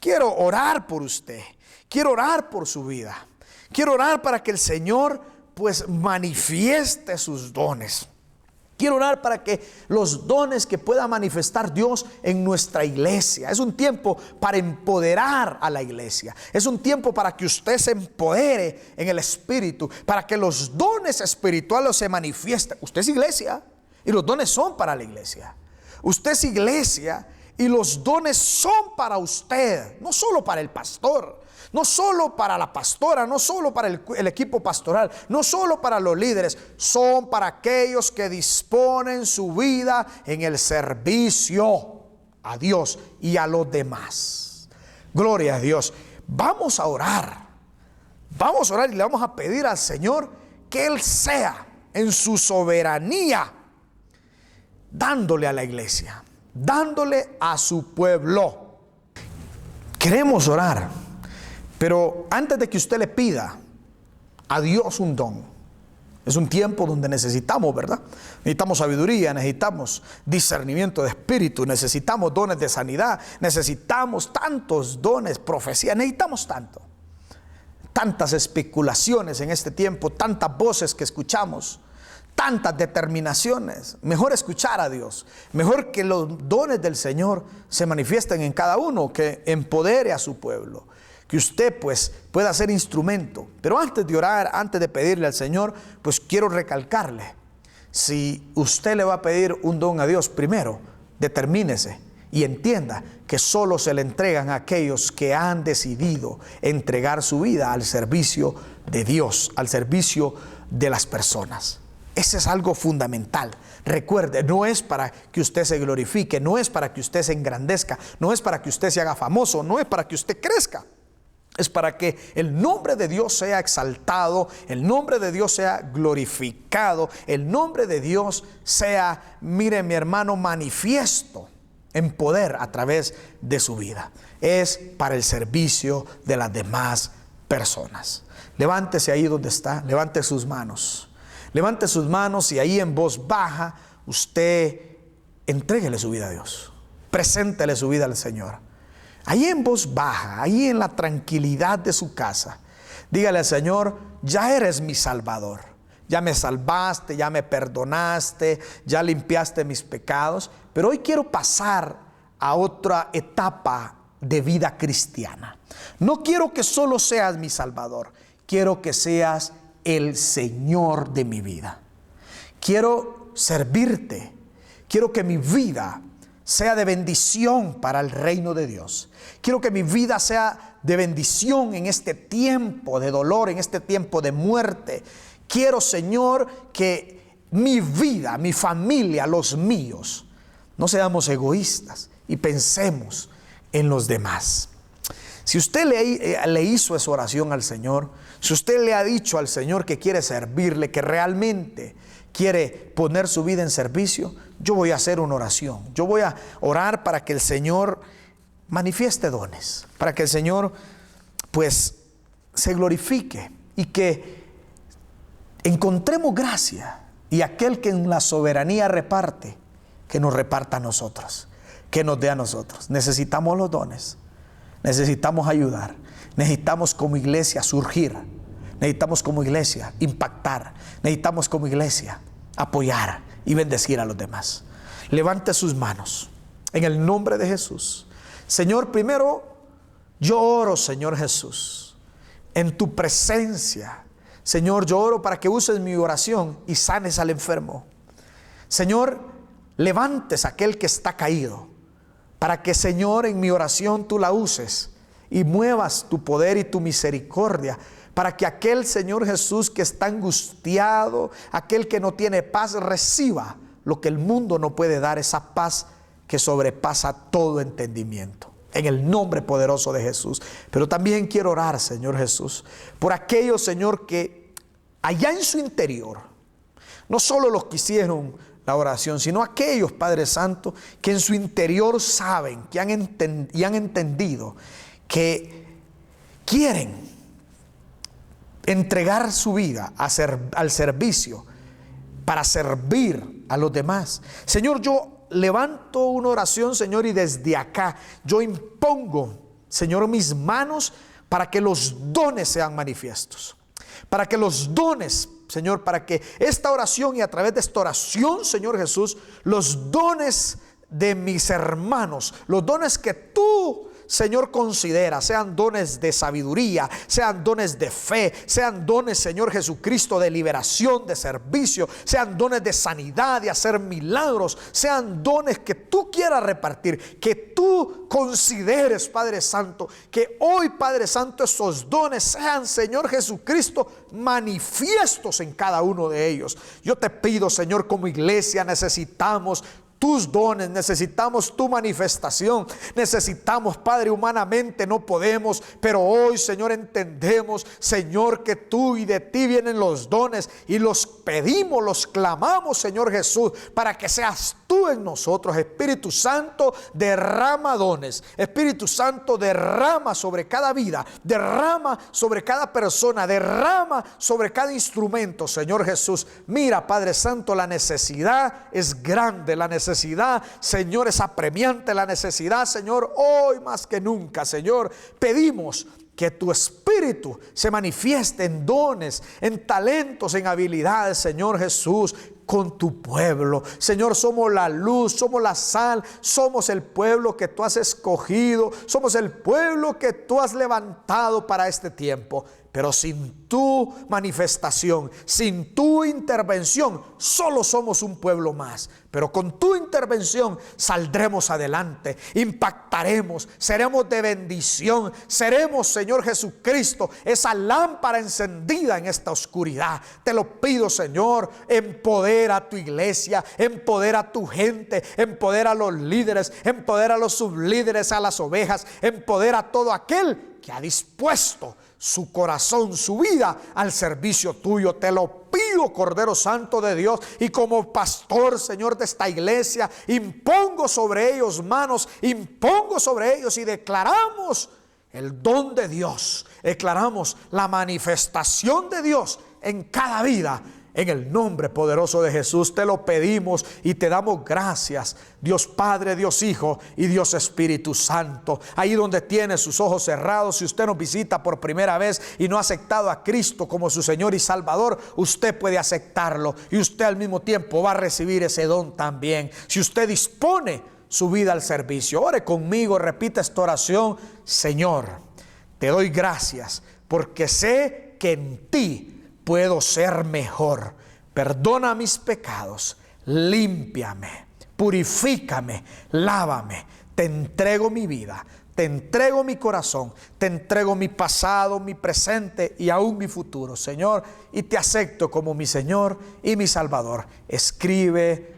Quiero orar por usted, quiero orar por su vida, quiero orar para que el Señor pues manifieste sus dones. Quiero orar para que los dones que pueda manifestar Dios en nuestra iglesia. Es un tiempo para empoderar a la iglesia. Es un tiempo para que usted se empodere en el Espíritu, para que los dones espirituales se manifiesten. Usted es iglesia y los dones son para la iglesia. Usted es iglesia y los dones son para usted, no solo para el pastor, no solo para la pastora, no solo para el equipo pastoral, no solo para los líderes, son para aquellos que disponen su vida en el servicio a Dios y a los demás. Gloria a Dios. Vamos a orar y le vamos a pedir al Señor que Él sea en su soberanía dándole a la iglesia, dándole a su pueblo. Queremos orar, pero antes de que usted le pida a Dios un don, es un tiempo donde necesitamos, ¿verdad? Necesitamos sabiduría, necesitamos discernimiento de espíritu, necesitamos dones de sanidad, necesitamos tantos dones, profecía, necesitamos tantas especulaciones en este tiempo, tantas voces que escuchamos, tantas determinaciones. Mejor escuchar a Dios, mejor que los dones del Señor se manifiesten en cada uno, que empodere a su pueblo, que usted pues pueda ser instrumento. Pero antes de orar, antes de pedirle al Señor, pues quiero recalcarle: si usted le va a pedir un don a Dios, primero determínese y entienda que solo se le entregan a aquellos que han decidido entregar su vida al servicio de Dios, al servicio de las personas. Ese es algo fundamental. Recuerde, no es para que usted se glorifique, no es para que usted se engrandezca, no es para que usted se haga famoso, no es para que usted crezca. Es para que el nombre de Dios sea exaltado, el nombre de Dios sea glorificado, el nombre de Dios sea, mire mi hermano, manifiesto en poder a través de su vida. Es para el servicio de las demás personas. Levántese ahí donde está, levante sus manos. Levante sus manos y ahí en voz baja usted entréguele su vida a Dios. Preséntele su vida al Señor. Ahí en voz baja, ahí en la tranquilidad de su casa, dígale al Señor: ya eres mi Salvador. Ya me salvaste, ya me perdonaste, ya limpiaste mis pecados. Pero hoy quiero pasar a otra etapa de vida cristiana. No quiero que solo seas mi Salvador. Quiero que seas el Señor de mi vida. Quiero servirte. Quiero que mi vida sea de bendición para el reino de Dios. Quiero que mi vida sea de bendición en este tiempo de dolor, en este tiempo de muerte. Quiero, Señor, que mi vida, mi familia, los míos, no seamos egoístas y pensemos en los demás. Si usted le hizo esa oración al Señor, si usted le ha dicho al Señor que quiere servirle, que realmente quiere poner su vida en servicio, yo voy a hacer una oración. Yo voy a orar para que el Señor manifieste dones, para que el Señor pues se glorifique y que encontremos gracia, y aquel que en la soberanía reparte, que nos reparta a nosotros, que nos dé a nosotros. Necesitamos los dones, necesitamos ayudar, necesitamos como iglesia surgir, necesitamos como iglesia impactar, necesitamos como iglesia apoyar y bendecir a los demás. Levante sus manos en el nombre de Jesús. Señor, primero yo oro, Señor Jesús, en tu presencia. Señor, yo oro para que uses mi oración y sanes al enfermo. Señor, levantes a aquel que está caído, para que, Señor, en mi oración tú la uses y muevas tu poder y tu misericordia, para que aquel, Señor Jesús, que está angustiado, aquel que no tiene paz, reciba lo que el mundo no puede dar, esa paz que sobrepasa todo entendimiento. En el nombre poderoso de Jesús. Pero también quiero orar, Señor Jesús, por aquellos, Señor, que allá en su interior, no solo los que hicieron la oración, sino aquellos, Padre Santo, que en su interior saben, que han entendido, que quieren entregar su vida al servicio, para servir a los demás. Señor, yo levanto una oración, Señor, y desde acá yo impongo, Señor, mis manos para que los dones sean manifiestos. Para que los dones, Señor, para que esta oración y a través de esta oración, Señor Jesús, los dones de mis hermanos, los dones que tú, Señor, considera, sean dones de sabiduría, sean dones de fe, sean dones, Señor Jesucristo, de liberación, de servicio, sean dones de sanidad, de hacer milagros, sean dones que tú quieras repartir, que tú consideres, Padre Santo, que hoy, Padre Santo, esos dones sean, Señor Jesucristo, manifiestos en cada uno de ellos. Yo te pido, Señor, como iglesia necesitamos tus dones, necesitamos tu manifestación, necesitamos, Padre, humanamente no podemos, pero hoy, Señor, entendemos, Señor, que tú y de ti vienen los dones y los pedimos, los clamamos, Señor Jesús, para que seas tú en nosotros. Espíritu Santo, derrama dones. Espíritu Santo, derrama sobre cada vida, derrama sobre cada persona, derrama sobre cada instrumento, Señor Jesús. Mira, Padre Santo, la necesidad es grande, la necesidad, Señor, es apremiante, la necesidad, Señor, hoy más que nunca, Señor, pedimos que tu Espíritu se manifieste en dones, en talentos, en habilidades, Señor Jesús, con tu pueblo. Señor, somos la luz, somos la sal, somos el pueblo que tú has escogido, somos el pueblo que tú has levantado para este tiempo. Pero sin tu manifestación, sin tu intervención, solo somos un pueblo más. Pero con tu intervención saldremos adelante, impactaremos, seremos de bendición, seremos, Señor Jesucristo, esa lámpara encendida en esta oscuridad. Te lo pido, Señor, empodera a tu iglesia, empodera a tu gente, empodera a los líderes, empodera a los sublíderes, a las ovejas, empodera a todo aquel que ha dispuesto su corazón, su vida al servicio tuyo. Te lo pido, Cordero Santo de Dios, y como pastor, Señor, de esta iglesia, impongo sobre ellos manos, impongo sobre ellos y declaramos el don de Dios, declaramos la manifestación de Dios en cada vida. En el nombre poderoso de Jesús te lo pedimos y te damos gracias, Dios Padre, Dios Hijo y Dios Espíritu Santo. Ahí donde tiene sus ojos cerrados, si usted nos visita por primera vez y no ha aceptado a Cristo como su Señor y Salvador, usted puede aceptarlo y usted al mismo tiempo va a recibir ese don también. Si usted dispone su vida al servicio, ore conmigo, repita esta oración. Señor, te doy gracias porque sé que en ti puedo ser mejor. Perdona mis pecados, límpiame, purifícame, lávame. Te entrego mi vida, te entrego mi corazón, te entrego mi pasado, mi presente y aún mi futuro, Señor, y te acepto como mi Señor y mi Salvador. Escribe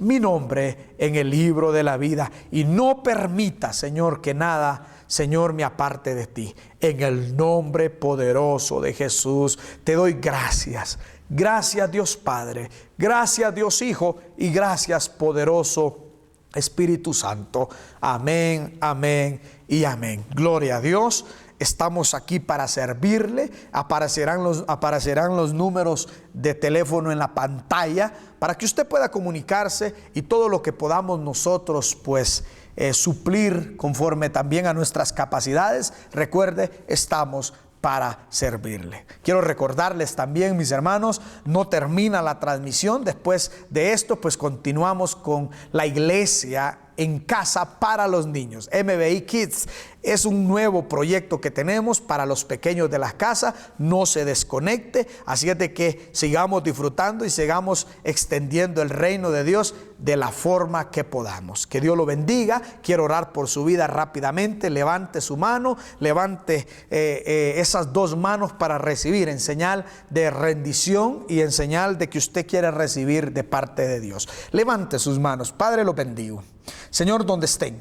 mi nombre en el libro de la vida. Y no permita, Señor, que nada, Señor, me aparte de ti. En el nombre poderoso de Jesús te doy gracias. Gracias, Dios Padre. Gracias, Dios Hijo. Y gracias, poderoso Espíritu Santo. Amén, amén y amén. Gloria a Dios. Estamos aquí para servirle. Aparecerán los números de teléfono en la pantalla para que usted pueda comunicarse y todo lo que podamos nosotros pues suplir conforme también a nuestras capacidades. Recuerde, estamos para servirle. Quiero recordarles también, mis hermanos, no termina la transmisión. Después de esto, pues continuamos con la iglesia en casa para los niños. MBI Kids es un nuevo proyecto que tenemos para los pequeños de la casa. No se desconecte, así es de que sigamos disfrutando y sigamos extendiendo el reino de Dios de la forma que podamos. Que Dios lo bendiga. Quiero orar por su vida rápidamente. Levante su mano, levante esas dos manos para recibir en señal de rendición y en señal de que usted quiere recibir de parte de Dios. Levante sus manos. Padre, lo bendigo. Señor, donde estén,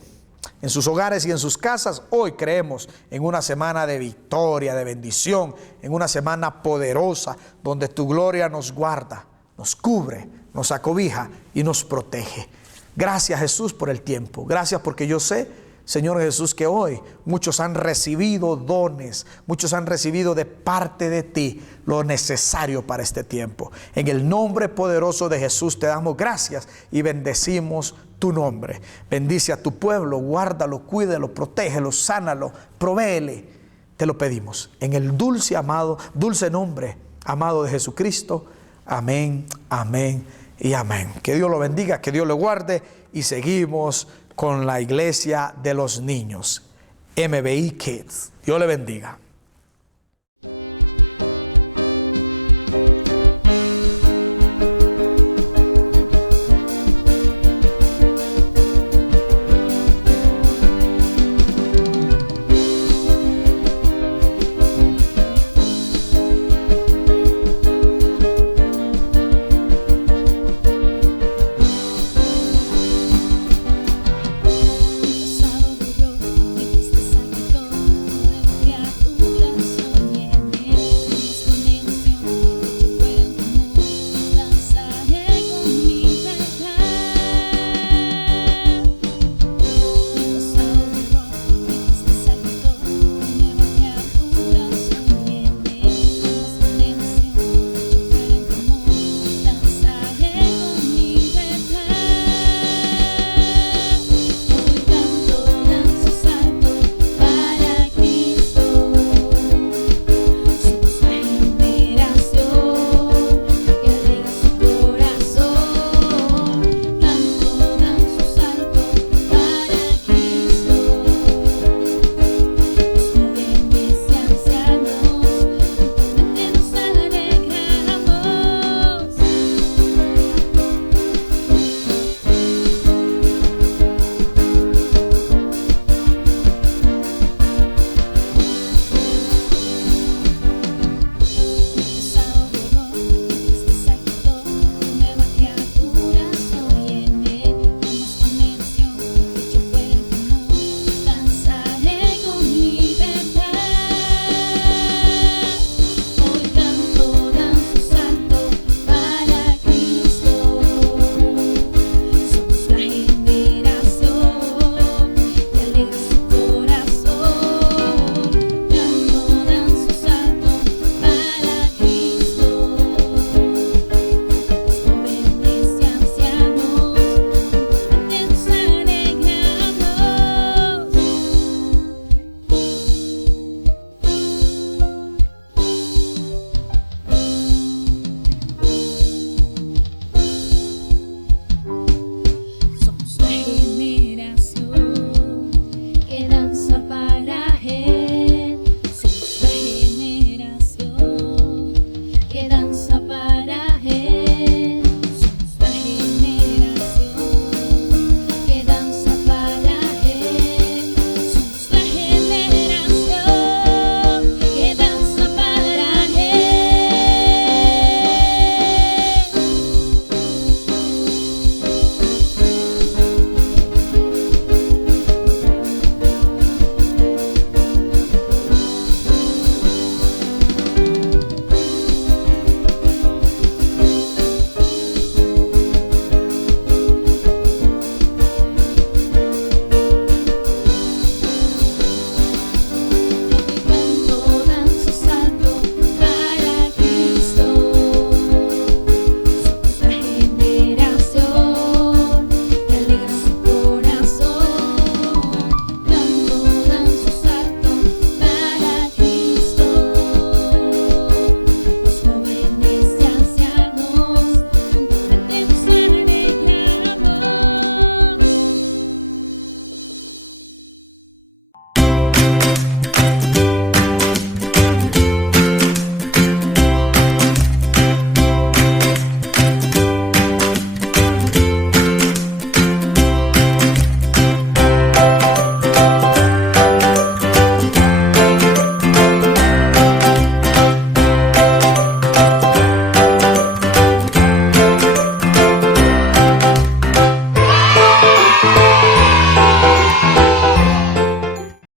en sus hogares y en sus casas, hoy creemos en una semana de victoria, de bendición, en una semana poderosa, donde tu gloria nos guarda, nos cubre, nos acobija y nos protege. Gracias, Jesús, por el tiempo. Gracias porque yo sé, Señor Jesús, que hoy muchos han recibido dones, muchos han recibido de parte de ti lo necesario para este tiempo. En el nombre poderoso de Jesús te damos gracias y bendecimos tu nombre. Bendice a tu pueblo, guárdalo, cuídalo, protégelo, sánalo, provéele. Te lo pedimos en el dulce nombre, amado de Jesucristo. Amén, amén y amén. Que Dios lo bendiga, que Dios lo guarde y seguimos con la iglesia de los niños, MBI Kids. Dios le bendiga.